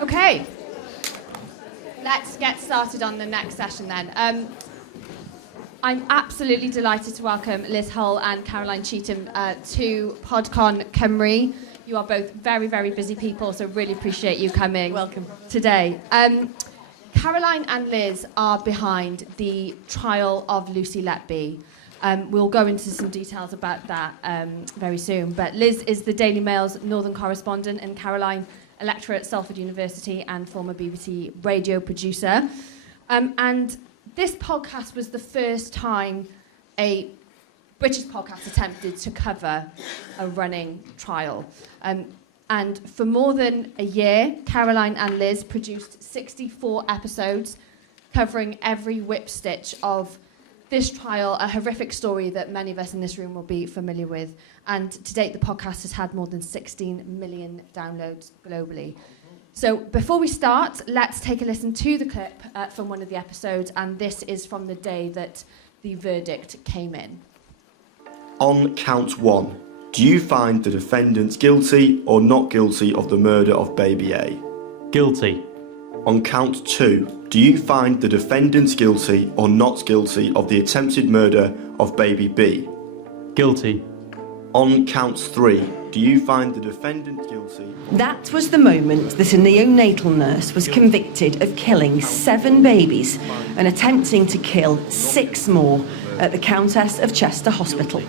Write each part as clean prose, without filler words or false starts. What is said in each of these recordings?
Okay, let's get started on the next session then. I'm absolutely delighted to welcome Liz Hull and Caroline Cheetham to PodCon Cymru. You are both very, very busy people, so really appreciate you coming. Welcome. Today. Caroline and Liz are behind the trial of Lucy Letby. We'll go into some details about that very soon. But Liz is the Daily Mail's Northern correspondent, and Caroline, a lecturer at Salford University and former BBC radio producer. And this podcast was the first time a British podcast attempted to cover a running trial. And for more than a year, Caroline and Liz produced 64 episodes covering every whip stitch of this trial, a horrific story that many of us in this room will be familiar with. And to date, the podcast has had more than 16 million downloads globally. So before we start, let's take a listen to the clip from one of the episodes. And this is from the day that the verdict came in. On count one, do you find the defendants guilty or not guilty of the murder of baby A? Guilty. On count two, do you find the defendants guilty or not guilty of the attempted murder of baby B? Guilty. On count three, do you find the defendant guilty? That was the moment that a neonatal nurse was convicted of killing 7 babies and attempting to kill 6 more at the Countess of Chester Hospital.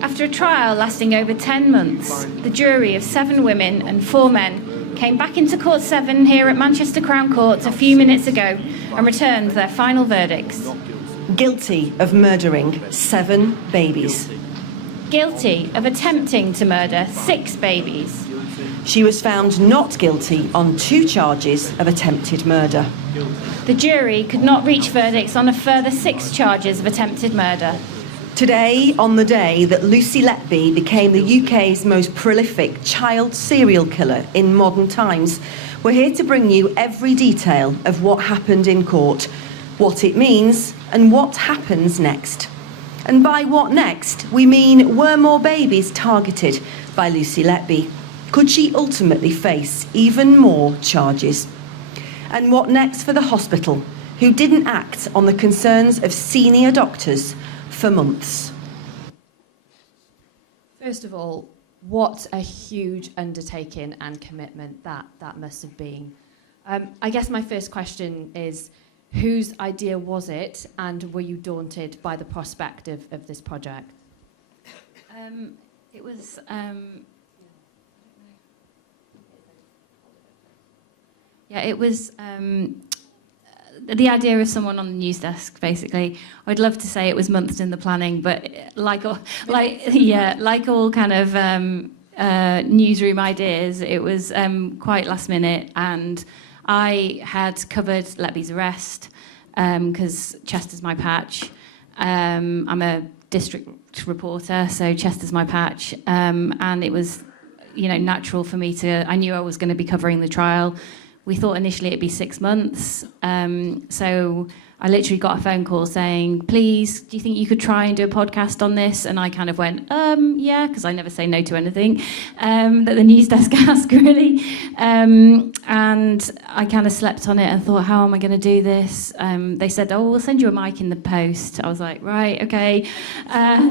After a trial lasting over 10 months, the jury of 7 women and 4 men came back into Court 7 here at Manchester Crown Court a few minutes ago and returned their final verdicts. Guilty of murdering 7 babies. Guilty of attempting to murder 6 babies. She was found not guilty on 2 charges of attempted murder. The jury could not reach verdicts on a further 6 charges of attempted murder. Today, on the day that Lucy Letby became the UK's most prolific child serial killer in modern times, we're here to bring you every detail of what happened in court, what it means, and what happens next. And by what next, we mean, were more babies targeted by Lucy Letby? Could she ultimately face even more charges? And what next for the hospital, who didn't act on the concerns of senior doctors for months? First of all, what a huge undertaking and commitment that must have been. I guess my first question is, whose idea was it, and were you daunted by the prospect of this project? It was... it was... the idea of someone on the news desk, basically. I'd love to say it was months in the planning, but like all kind of newsroom ideas, it was quite last minute. And I had covered Letby's arrest because Chester's my patch. I'm a district reporter, so Chester's my patch, and it was, natural for me to. I knew I was going to be covering the trial. We thought initially it'd be 6 months. So I literally got a phone call saying, please, do you think you could try and do a podcast on this? And I kind of went, yeah, because I never say no to anything that the news desk asks, really. And I kind of slept on it and thought, how am I going to do this? They said, we'll send you a mic in the post. I was like, right, okay.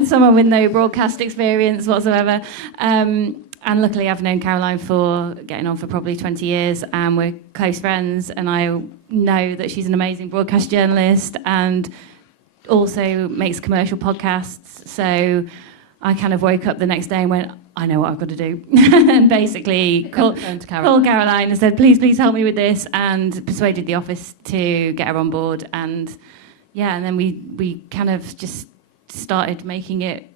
Someone with no broadcast experience whatsoever. And luckily, I've known Caroline for getting on for probably 20 years, and we're close friends, and I know that she's an amazing broadcast journalist and also makes commercial podcasts. So I kind of woke up the next day and went, I know what I've got to do. And basically called Caroline and said, please help me with this, and persuaded the office to get her on board. And yeah, and then we kind of just started making it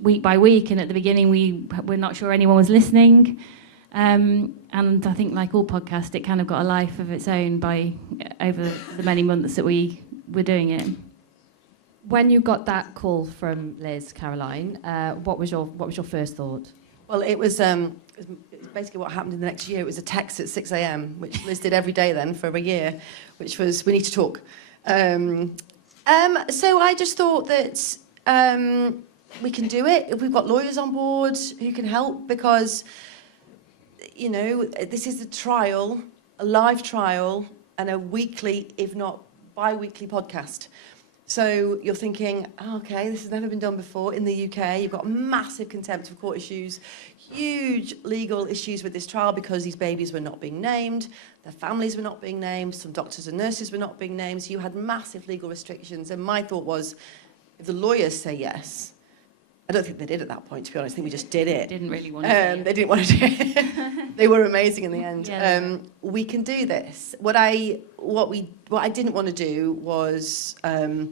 week by week, and at the beginning we're not sure anyone was listening, and I think, like all podcasts, it kind of got a life of its own over the many months that we were doing it. When you got that call from Liz, Caroline, what was your first thought? Well, it was basically what happened in the next year. It was a text at 6 a.m, which Liz did every day then for a year, which was, we need to talk. So I just thought that we can do it if we've got lawyers on board who can help, because, this is the trial a live trial and a weekly, if not bi-weekly podcast. So you're thinking, oh, okay, this has never been done before in the UK. You've got massive contempt of court issues, huge legal issues with this trial because these babies were not being named, their families were not being named, some doctors and nurses were not being named, so you had massive legal restrictions. And my thought was, if the lawyers say yes, I don't think they did at that point, to be honest. I think we just did it. Didn't really want to. They didn't want to do it. They were amazing in the end. Yeah. We can do this. What I didn't want to do was, for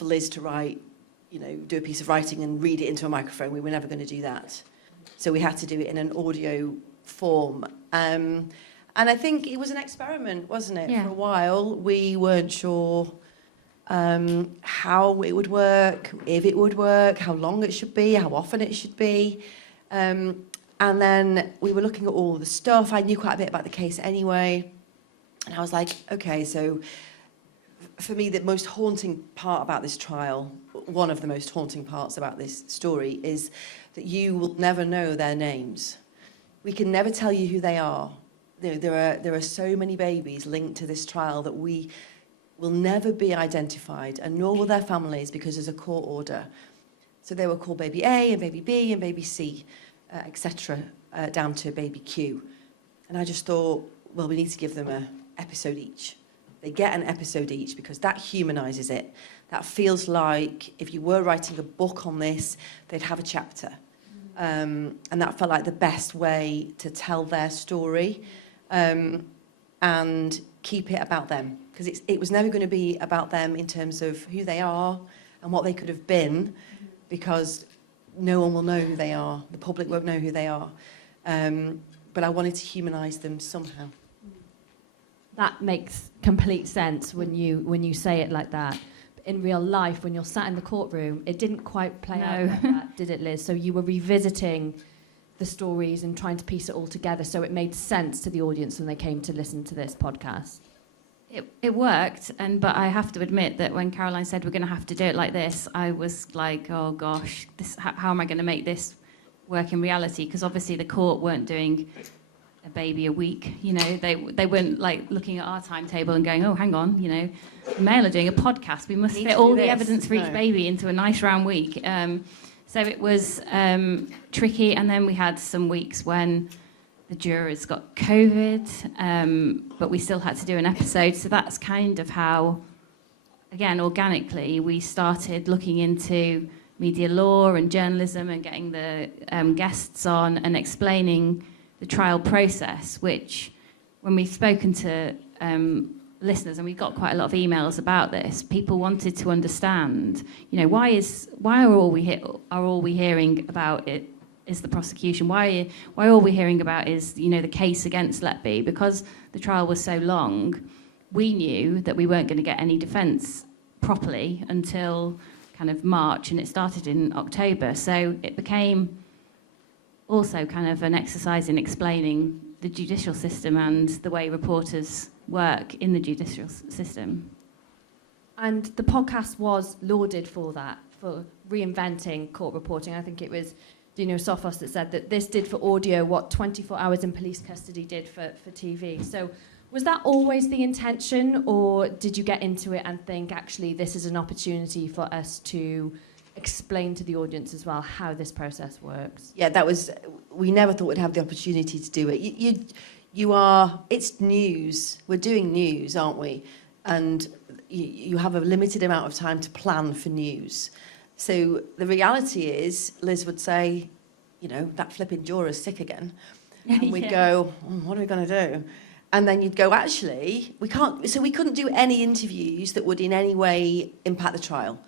Liz to write, do a piece of writing and read it into a microphone. We were never going to do that. So we had to do it in an audio form. And I think it was an experiment, wasn't it? Yeah. For a while, we weren't sure how it would work, if it would work, how long it should be, how often it should be. And then we were looking at all the stuff. I knew quite a bit about the case anyway. And I was like, okay, so for me, the most haunting part about this trial, one of the most haunting parts about this story, is that you will never know their names. We can never tell you who they are. There are so many babies linked to this trial that we will never be identified, and nor will their families, because there's a court order. So they were called baby A and baby B and baby C, etc., down to baby Q. And I just thought, well, we need to give them an episode each. They get an episode each because that humanises it. That feels like if you were writing a book on this, they'd have a chapter. And that felt like the best way to tell their story and keep it about them. Because it was never going to be about them in terms of who they are and what they could have been, because no one will know who they are. The public won't know who they are. But I wanted to humanise them somehow. That makes complete sense when you say it like that. In real life, when you're sat in the courtroom, it didn't quite play out like that, did it, Liz? So you were revisiting the stories and trying to piece it all together, so it made sense to the audience when they came to listen to this podcast. It worked, but I have to admit that when Caroline said we're going to have to do it like this, I was like, oh gosh, how am I going to make this work in reality? Because obviously the court weren't doing a baby a week, they weren't like looking at our timetable and going, oh, hang on, the Mail are doing a podcast, we must fit all the evidence for each baby into a nice round week. So it was tricky, and then we had some weeks when the jurors got COVID, but we still had to do an episode. So that's kind of how, again, organically, we started looking into media law and journalism and getting the guests on and explaining the trial process, which when we've spoken to listeners, and we got quite a lot of emails about this, people wanted to understand, why are all we hearing about it is the prosecution? Why all we're hearing about is, the case against Letby? Because the trial was so long, we knew that we weren't going to get any defence properly until kind of March, and it started in October. So it became also kind of an exercise in explaining the judicial system and the way reporters work in the judicial system. And the podcast was lauded for that, for reinventing court reporting. I think it was Sophos that said that this did for audio what 24 hours in police custody did for TV. So was that always the intention, or did you get into it and think, actually, this is an opportunity for us to explain to the audience as well how this process works? Yeah, we never thought we'd have the opportunity to do it. It's news. We're doing news, aren't we? And you have a limited amount of time to plan for news. So the reality is, Liz would say, that flipping juror's sick again. And we'd go, what are we going to do? And then you'd go, actually, we can't. So we couldn't do any interviews that would in any way impact the trial.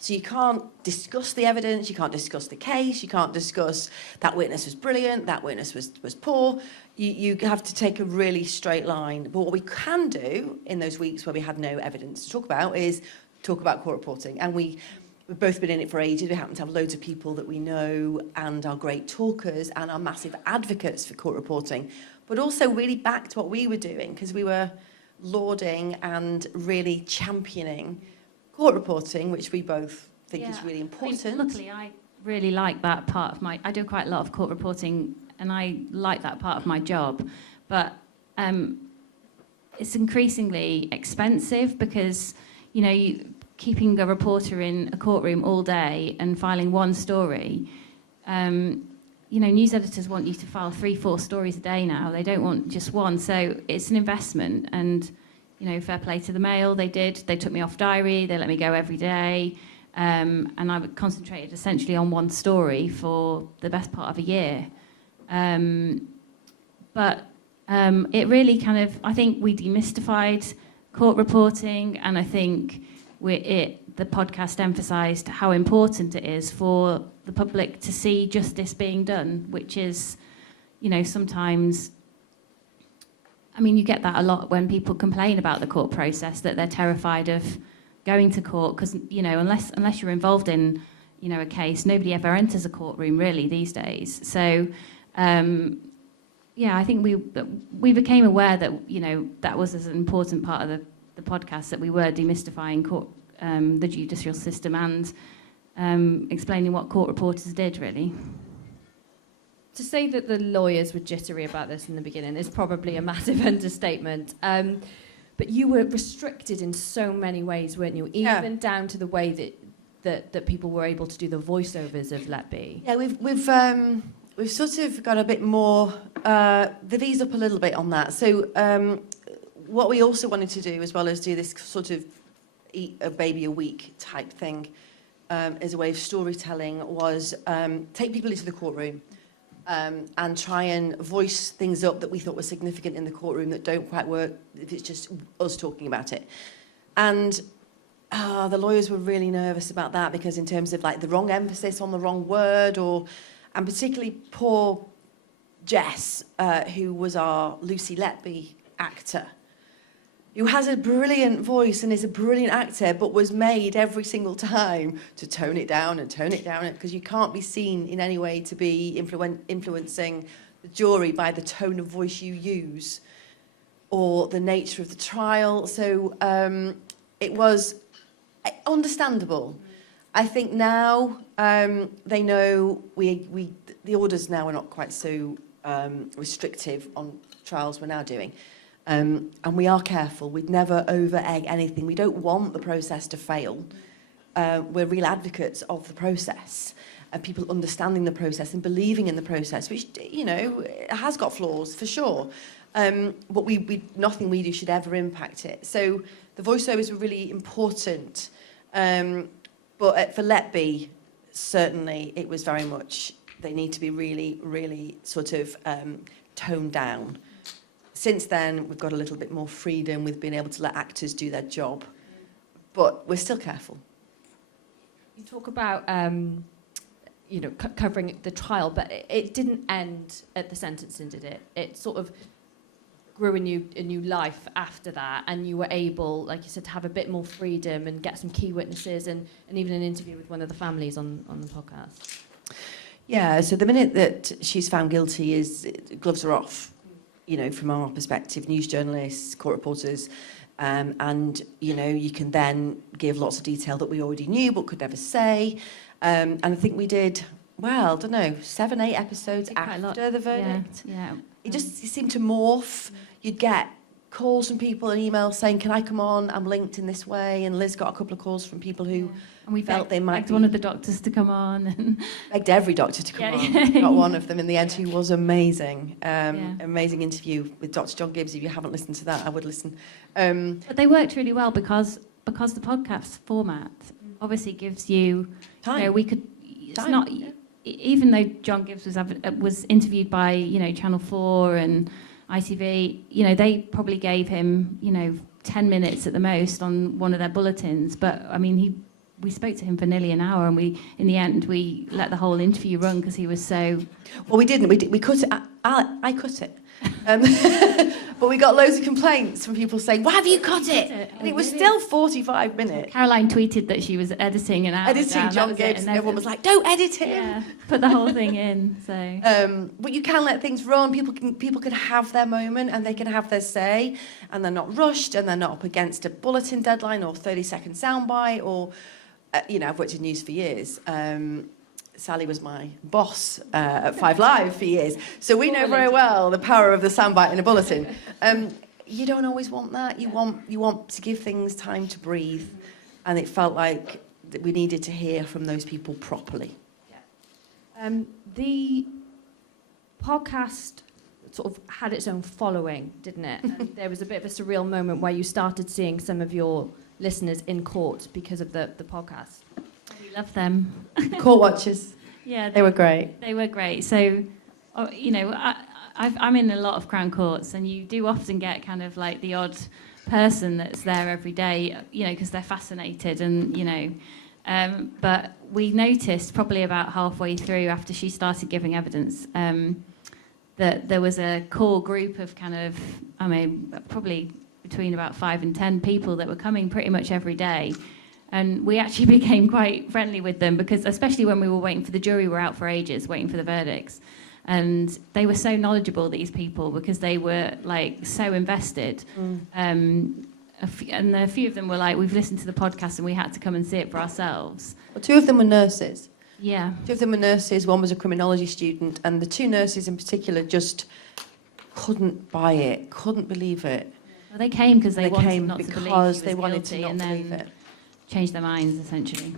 So you can't discuss the evidence, you can't discuss the case, you can't discuss that witness was brilliant, that witness was poor. You have to take a really straight line. But what we can do in those weeks where we had no evidence to talk about is talk about court reporting. And we've both been in it for ages. We happen to have loads of people that we know and are great talkers and are massive advocates for court reporting, but also really backed what we were doing, because we were lauding and really championing court reporting, which we both think is really important. Luckily, I really like that part of I do quite a lot of court reporting, and I like that part of my job. But it's increasingly expensive because, keeping a reporter in a courtroom all day and filing one story, news editors want you to file 3-4 stories a day now. They don't want just one. So it's an investment. And, fair play to the Mail, they did. They took me off diary. They let me go every day. And I concentrated essentially on one story for the best part of a year. But it really I think we demystified court reporting, and I think the podcast emphasised how important it is for the public to see justice being done, which is, sometimes, you get that a lot when people complain about the court process, that they're terrified of going to court because, unless you're involved in, a case, nobody ever enters a courtroom really these days. So, I think we became aware that, that was an important part of the podcast, that we were demystifying the judicial system and explaining what court reporters did, really. To say that the lawyers were jittery about this in the beginning is probably a massive understatement. But you were restricted in so many ways, weren't you? Even down to the way that people were able to do the voiceovers of Letby. Yeah, we've sort of got a bit more. They've eased up a little bit on that. So what we also wanted to do, as well as do this sort of eat a baby a week type thing, as a way of storytelling, was take people into the courtroom. And try and voice things up that we thought were significant in the courtroom that don't quite work if it's just us talking about it. And the lawyers were really nervous about that, because in terms of the wrong emphasis on the wrong word, and particularly poor Jess, who was our Lucy Letby actor, who has a brilliant voice and is a brilliant actor, but was made every single time to tone it down, because you can't be seen in any way to be influencing the jury by the tone of voice you use or the nature of the trial. So it was understandable. I think now they know the orders now are not quite so restrictive on trials we're now doing. And we are careful. We'd never over-egg anything. We don't want the process to fail. We're real advocates of the process, and people understanding the process and believing in the process, which, has got flaws, for sure. But nothing we do should ever impact it. So the voiceovers were really important. But for Letby, certainly, it was very much, they need to be really, really sort of toned down. Since then, we've got a little bit more freedom with being able to let actors do their job. But we're still careful. You talk about, covering the trial, but it didn't end at the sentencing, did it? It sort of grew a new life after that, and you were able, like you said, to have a bit more freedom and get some key witnesses and even an interview with one of the families on the podcast. Yeah, so the minute that she's found guilty, gloves are off. From our perspective, news journalists, court reporters, and, you can then give lots of detail that we already knew but could never say. And I think we did, 7, 8 episodes after the verdict. Yeah. It seemed to morph. You'd get calls from people and emails saying, can I come on? I'm linked in this way. And Liz got a couple of calls from people who and we felt they might begged one of the doctors to come on. And begged every doctor to come on. Got one of them in the end who was amazing. Amazing interview with Dr. John Gibbs. If you haven't listened to that, I would listen. But they worked really well because the podcast format obviously gives you time. We could. It's time. Not even though John Gibbs was interviewed by Channel 4 and ITV. They probably gave him 10 minutes at the most on one of their bulletins. But we spoke to him for nearly an hour, and in the end we let the whole interview run because he was so. Well, we didn't. We cut it. I cut it. But we got loads of complaints from people saying, why have you cut it? And it was still 45 minutes. Caroline tweeted that she was editing an hour editing John Gibbs, and everyone was like, don't edit him. Yeah, put the whole thing in. So. But you can let things run. People can have their moment, and they can have their say, and they're not rushed, and they're not up against a bulletin deadline or 30-second soundbite or, I've worked in news for years. Sally was my boss at 5 Live for years, so we know very well the power of the soundbite in a bulletin. You don't always want that. You want to give things time to breathe, and it felt like that we needed to hear from those people properly. The podcast sort of had its own following, didn't it? And there was a bit of a surreal moment where you started seeing some of your listeners in court because of the podcast. We love them. Court watchers. Yeah, They were great. They were great. So, you know, I'm in a lot of Crown Courts, and you do often get kind of like the odd person that's there every day, you know, because they're fascinated, and you know. But we noticed probably about halfway through, after she started giving evidence, that there was a core group of kind of, I mean, probably between about 5 and 10 people that were coming pretty much every day. And we actually became quite friendly with them, because especially when we were waiting for the jury, we were out for ages waiting for the verdicts. And they were so knowledgeable, these people, because they were like so invested. And a few of them were like, we've listened to the podcast and we had to come and see it for ourselves. Well, 2 of them were nurses. Yeah. 2 of them were nurses, one was a criminology student, and the 2 nurses in particular just couldn't buy it, couldn't believe it. Well, they came because they wanted came not to believe because she was they wanted guilty, to not and believe then it. changed their minds, essentially.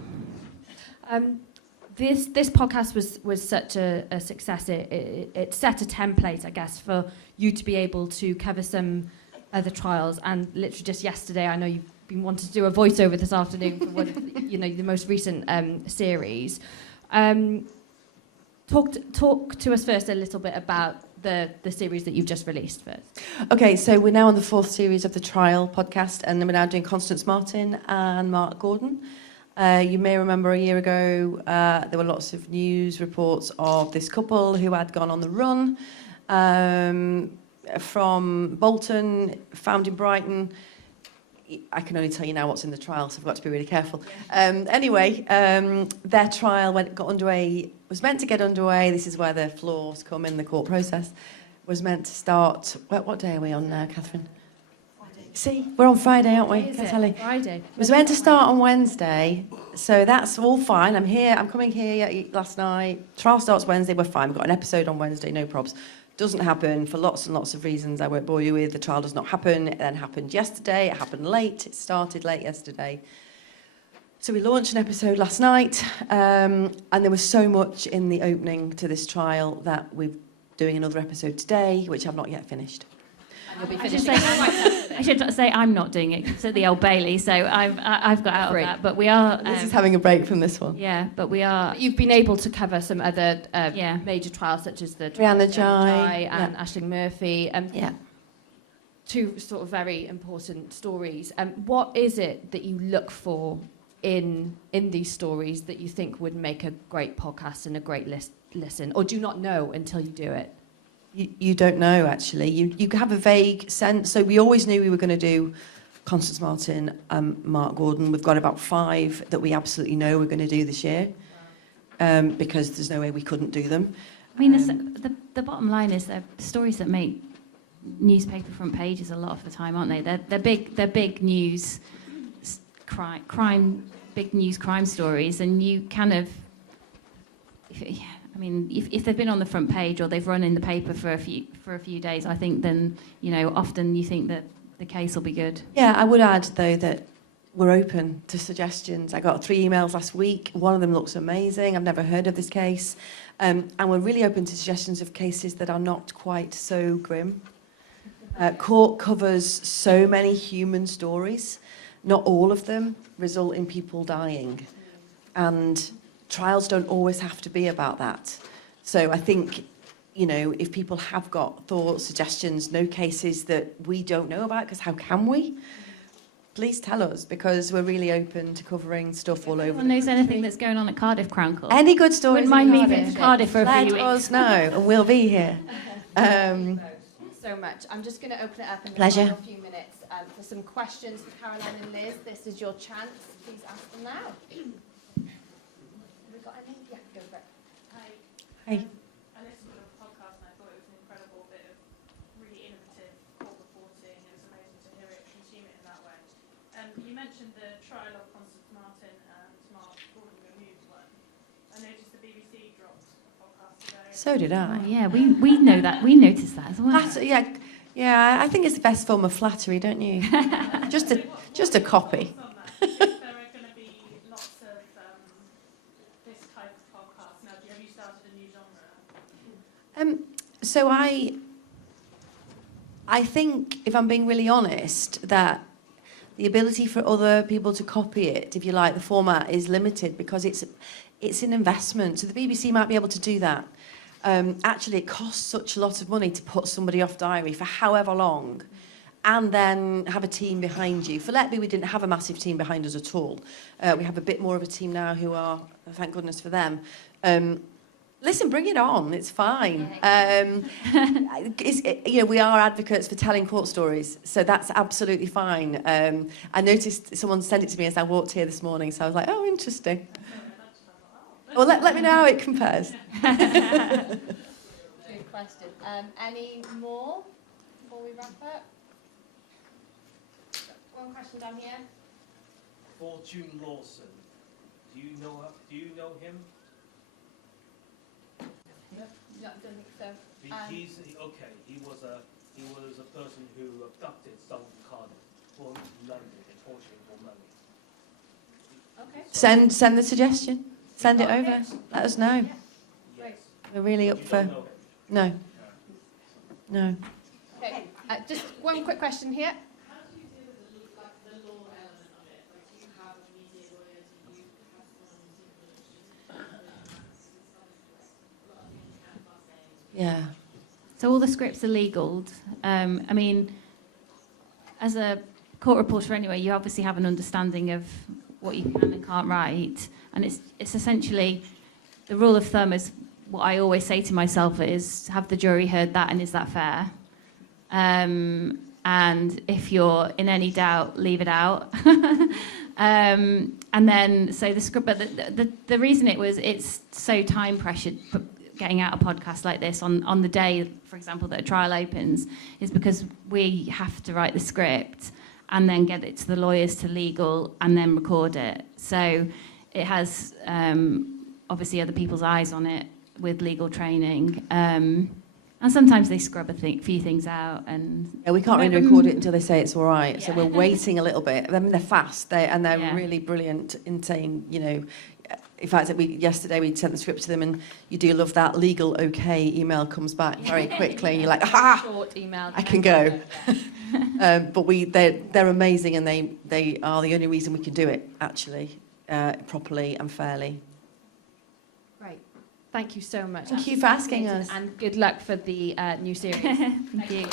This podcast was such a success. It set a template, I guess, for you to be able to cover some other trials. And literally just yesterday, I know you've been wanting to do a voiceover this afternoon for one of the most recent series. Talk to us first a little bit about the series that you've just released first. Okay, so we're now on the 4th series of the Trial podcast, and we're now doing Constance Martin and Mark Gordon. You may remember a year ago, there were lots of news reports of this couple who had gone on the run from Bolton, found in Brighton. I can only tell you now what's in the trial, so I've got to be really careful. Anyway, their trial got underway, was meant to get underway. This is where the flaws come in the court process. Was meant to start. What day are we on now, Catherine? See, we're on Friday, aren't we? Is it? Friday. It was meant to start on Wednesday, so that's all fine. I'm here. I'm coming here last night. Trial starts Wednesday. We're fine. We've got an episode on Wednesday. No probs. Doesn't happen for lots and lots of reasons I won't bore you with. The trial does not happen. It then happened yesterday. It happened late. It started late yesterday. So we launched an episode last night, and there was so much in the opening to this trial that we're doing another episode today, which I've not yet finished. You'll be I should, finishing. I should say I'm not doing it. It's at the Old Bailey, so I've got out of Great. that. But we are. This is having a break from this one. Yeah, but we are. You've been able to cover some other Yeah. major trials, such as the trial Rihanna of Jai, and Aisling Murphy. Yeah. 2 sort of very important stories. What is it that you look for in these stories that you think would make a great podcast and a great listen, or do you not know until you do it? You don't know, actually. You have a vague sense. So we always knew we were going to do Constance Martin and Mark Gordon. We've got about 5 that we absolutely know we're going to do this year, because there's no way we couldn't do them. I mean, the bottom line is they're stories that make newspaper front pages a lot of the time, aren't they? They're big news big news crime stories, and you kind of. I mean, if they've been on the front page or they've run in the paper for a few days, I think then, you know, often you think that the case will be good. Yeah, I would add, though, that we're open to suggestions. I got 3 emails last week. One of them looks amazing. I've never heard of this case. And we're really open to suggestions of cases that are not quite so grim. Court covers so many human stories. Not all of them result in people dying. And trials don't always have to be about that. So I think, you know, if people have got thoughts, suggestions, no cases that we don't know about, because how can we? Please tell us, because we're really open to covering stuff all over. Anyone knows anything that's going on at Cardiff Crown Court? Any good stories? Wouldn't mind in moving to Cardiff for a few Let weeks. us know, and we'll be here. So much. I'm just going to open it up in the Pleasure. final few minutes for some questions for Caroline and Liz. This is your chance. Please ask them now. Have we got any? Yeah, go for it. Hey. I listened to the podcast and I thought it was an incredible bit of really innovative court reporting. It was amazing to hear it, consume it in that way. You mentioned the trial of Constance Martin and Mark Gordon, your news one. I noticed the BBC So did I. Oh, yeah, we know that. We noticed that as well. Yeah, I think it's the best form of flattery, don't you? just a copy. On that, is there are going to be lots of this type of podcast now? Have you started a new genre? So I think, if I'm being really honest, that the ability for other people to copy it, if you like, the format is limited because it's an investment. So the BBC might be able to do that. Actually, it costs such a lot of money to put somebody off diary for however long and then have a team behind you. For Letby, we didn't have a massive team behind us at all. We have a bit more of a team now who are, thank goodness for them. Listen, bring it on. It's fine. We are advocates for telling court stories, so that's absolutely fine. I noticed someone sent it to me as I walked here this morning, so I was like, oh, interesting. Well, let me know how it compares. Good question. Any more before we wrap up? One question down here. Fortune Lawson. Do you know him? No, I don't think so. He was a person who abducted someone in Cardiff for London and torturing for money. Okay. Send the suggestion. Send it over. Let us know. Great. We're really up You for... don't know him? No. No. Okay. Just one quick question here. How do you deal with the law element of it? Like, do you have a media lawyer? Do you have someone Yeah. So all the scripts are legaled. I mean, as a court reporter anyway, you obviously have an understanding of what you can and can't write. And it's essentially, the rule of thumb is what I always say to myself is, have the jury heard that and is that fair? And if you're in any doubt, leave it out. And then, so the script, but the reason it's so time pressured, getting out a podcast like this on the day, for example, that a trial opens, is because we have to write the script and then get it to the lawyers to legal and then record it. So it has obviously other people's eyes on it with legal training. And sometimes they scrub a few things out. And Yeah, we can't really record it until they say it's all right. Yeah. So we're waiting a little bit. I mean, they're fast, they're Yeah. really brilliant in saying, in fact, yesterday we sent the script to them, and you do love that legal okay email comes back very quickly. You're like, aha, Short email. I can go. But they're amazing, and they are the only reason we can do it, actually, properly and fairly. Great. Thank you so much. Thank you for asking us. And good luck for the new series. Thank you.